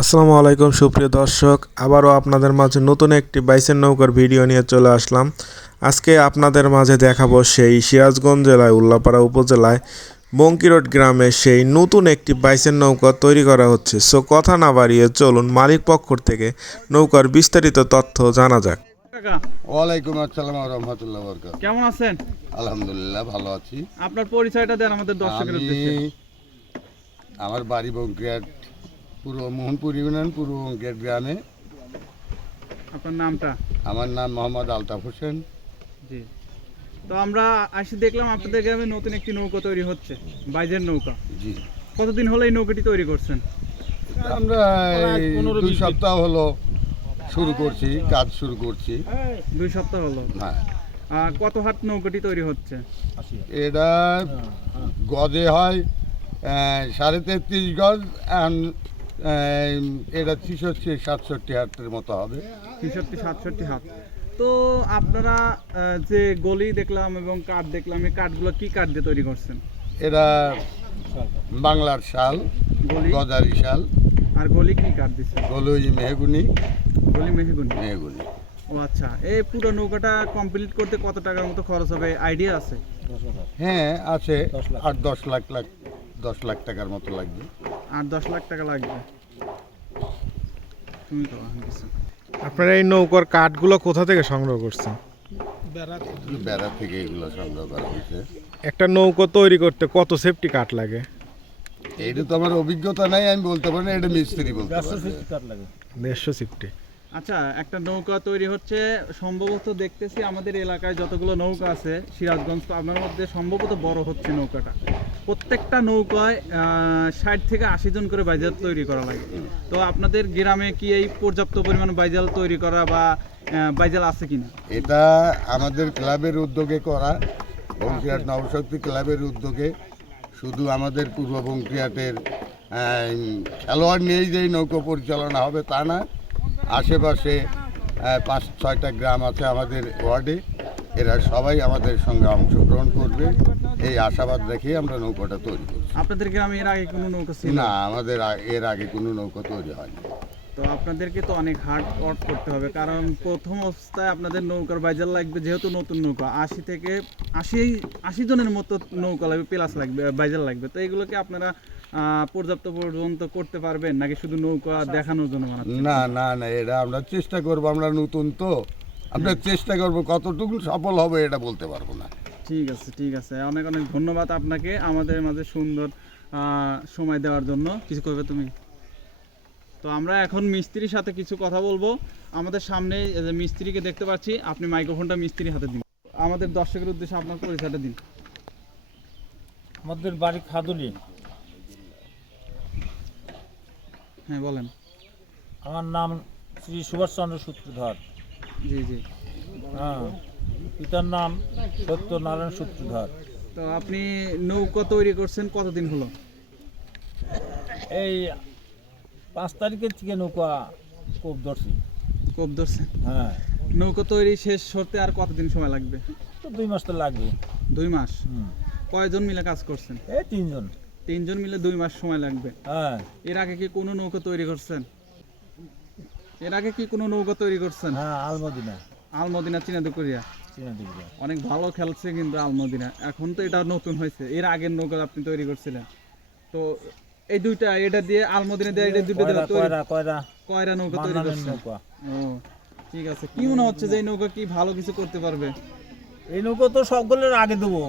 আসসালামু আলাইকুম সুপ্রিয় দর্শক, আবারও আপনাদের মাঝে নতুন একটি বাইচের নৌকার ভিডিও নিয়ে চলে আসলাম। আজকে আপনাদের মাঝে দেখাবো সেই সিরাজগঞ্জ জেলায় উল্লাপাড়া উপজেলায় বঙ্কিরোড গ্রামে সেই নতুন একটি বাইচের নৌকা তৈরি করা হচ্ছে। সো কথা না বাড়িয়ে চলুন মালিক পক্ষ থেকে নৌকার বিস্তারিত তথ্য জানা যাক। কাকা, ওয়ালাইকুম আসসালাম রহমতুল্লাহ বরকাত। কেমন আছেন? আলহামদুলিল্লাহ ভালো আছি। আপনার পরিচয়টা দেন আমাদের দর্শকের আমি উদ্দেশ্যে। আমার বাড়ি বঙ্কিয়াট, পূর্ব মোহনপুর ইউনিয়ন, পূর্ব বঙ্কিয়াট গ্রামে। আপনার নামটা? আমার নাম মোহাম্মদ আলতাফ হোসেন। জি। তো আমরা দেখলাম আপনাদের গ্রামে নতুন একটি নৌকা তৈরি হচ্ছে, বাইজের নৌকা। জি, কতদিন হলো এই নৌকাটি তৈরি করছেন? আমরা এই 2 সপ্তাহ হলো কাজ শুরু করছি। 2 সপ্তাহ হলো। হ্যাঁ, কত হাত নৌকাটি তৈরি হচ্ছে? এটা গজে হয় 33.5 গজ, এটা 66-67 হাতের মতো হবে। 63-67 হাত। তো আপনারা যে গলি দেখলাম এবং কাঠ দেখলাম, এই কাঠগুলো কি কাঠ দিয়ে তৈরি করছেন? এরা বাংলার শাল, গলি গজারি শাল, আর গলি কি কাঠ দিচ্ছে? গলই মেহগুনি। গলি মেহগুনি। মেহগুনি। ও আচ্ছা, এই পুরো নৌকাটা কমপ্লিট করতে কত টাকার মতো খরচ হবে, আইডিয়া আছে? হ্যাঁ আছে, 10 লাখ টাকার মতো লাগবে। 8-10 লাখ টাকা লাগবে। তুমি তো কিছু আপনারা এই নৌকার কাঠগুলো কোথা থেকে সংগ্রহ করছেন? বেড়া থেকে এগুলো সংগ্রহ করা হয়েছে। একটা নৌকা তৈরি করতে কত সেফটি কাঠ লাগে? এইটা তো আমার অভিজ্ঞতা নাই, আমি বলতে পারি না, এটা মিস্ত্রি বলতে পারবে। 150 সেফটি। আচ্ছা, একটা নৌকা তৈরি হচ্ছে সম্ভবত দেখতেছি আমাদের এলাকায় যতগুলো নৌকা আছে সিরাজগঞ্জ, তো আপনার মধ্যে সম্ভবত বড় হচ্ছে নৌকাটা। প্রত্যেকটা নৌকায় 60 থেকে 80 জন করে বাইজাল তৈরি করা লাগে। তো আপনাদের গ্রামে কি এই পর্যাপ্ত পরিমাণ বাইজাল তৈরি করা বা বাইজাল আছে কিনা? এটা আমাদের ক্লাবের উদ্যোগে করা, বঙ্কিয়াট নবশক্তি ক্লাবের উদ্যোগে। শুধু আমাদের পূর্ব বঙ্কিয়াটের খেলোয়াড় নিয়েই যে নৌকা পরিচালনা হবে তা না, আশেপাশে 5-6টা গ্রাম আছে আমাদের ওয়ার্ডে, এরা সবাই আমাদের সঙ্গে অংশগ্রহণ করবে এই আশাবাদ রেখে আমরা নৌকাটা তৈরি করছি। আপনাদের গ্রামে এর আগে কোনো নৌকা ছিল না, আমাদের এর আগে কোনো নৌকা তৈরি হয়নি। তো আপনাদেরকে তো অনেক হার্ড ওয়ার্ক করতে হবে, কারণ প্রথম অবস্থায় আপনাদের নৌকার বাইজাল লাগবে, যেহেতু নতুন নৌকা 80 থেকে 80 জনের মতো নৌকা লাগবে, প্লাস লাগবে, বাইজাল লাগবে। তো এগুলোকে আপনারা পর্যাপ্ত পর্যন্ত করতে পারবেন নাকি শুধু নৌকা দেখানোর জন্য বানাচ্ছেন? না না না, এটা আমরা চেষ্টা করব, আমরা নতুন তো, আমরা চেষ্টা করব, কতটুকু সফল হবে এটা বলতে পারবো না। ঠিক আছে, ঠিক আছে, অনেক অনেক ধন্যবাদ আপনাকে আমাদের মাঝে সুন্দর সময় দেওয়ার জন্য। কিছু করবে তুমি? তো আমরা এখন মিস্ত্রির সাথে কিছু কথা বলবো। আমাদের সামনে যে মিস্ত্রিকে দেখতে পাচ্ছি, আপনি মাইক্রোফোনটা মিস্ত্রির হাতে দিন। আমাদের দর্শকের উদ্দেশ্যে আপনার পরিচয়টা দিন। আমাদের বাড়ি খাদুলি। হ্যাঁ বলেন। আমার নাম শ্রী সুভাষচন্দ্র সূত্রধর। জি জি। হ্যাঁ, পিতার নাম সত্যনারায়ণ সূত্রধর। তো আপনি নৌকা তৈরি করছেন কতদিন হলো? এই 5 তারিখের থেকে নৌকা কোপ ধরছি। কোপ ধরছেন? হ্যাঁ, নৌকা তৈরি শেষ হতে আর কতদিন সময় লাগবে? তো 2 মাস তো লাগবে। 2 মাস? হুম, কয়জন মিলে কাজ করছেন? এই 3 জন। 3 জন মিলে 2 মাস সময় লাগবে। হ্যাঁ এর আগে কি কোনো নৌকা তৈরি করছেন? এর আগে কি কোনো নৌকা তৈরি করছেন? হ্যাঁ, আলমদিনা আলমদিনা চিনাদুকুরিয়া চিনা দিকে। অনেক ভালো খেলছে কিন্তু আলমদিনা। এখন তো এটা নতুন হয়েছে, এর আগের নৌকা আপনি তৈরি করছিলেন। তো এই দুইটা, এটা দিয়ে আলমদিনা দিয়ে এটা দুটো দিয়ে কয়রা নৌকা তৈরি করছেন? নৌকা। ও ঠিক আছে। কি মনে হচ্ছে যে এই নৌকা কি ভালো কিছু করতে পারবে? এই নৌকা তো সকলের আগে দেবো।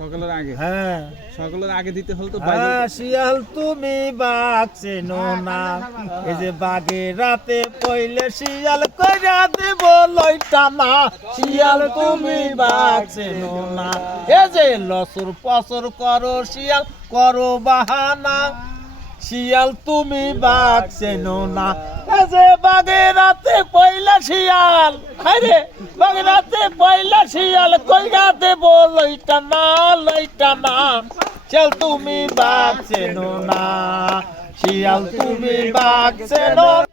সকালের আগে? হ্যাঁ, সকালের আগে দিতে হলে তো শিয়াল তুমি বাঘ চেনো না, এই যে বাঘের রাতে পইলে শিয়াল কইরা দেব লইটানা। শিয়াল তুমি বাঘ চেনো না, এই যে লসর পসর করো শিয়াল করো বাহানা। শিয়াল তুমি বাঘ চেনো না, এই যে বাঘের রাতে পইলা শিয়াল, আরে বাঘের রাতে পইলা শিয়াল কইরা দেব লইটানা লইটানা। শিয়াল তুমি বাঘ চেনো না, শিয়াল তুমি বাঘ চেনো না।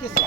দেখতেছি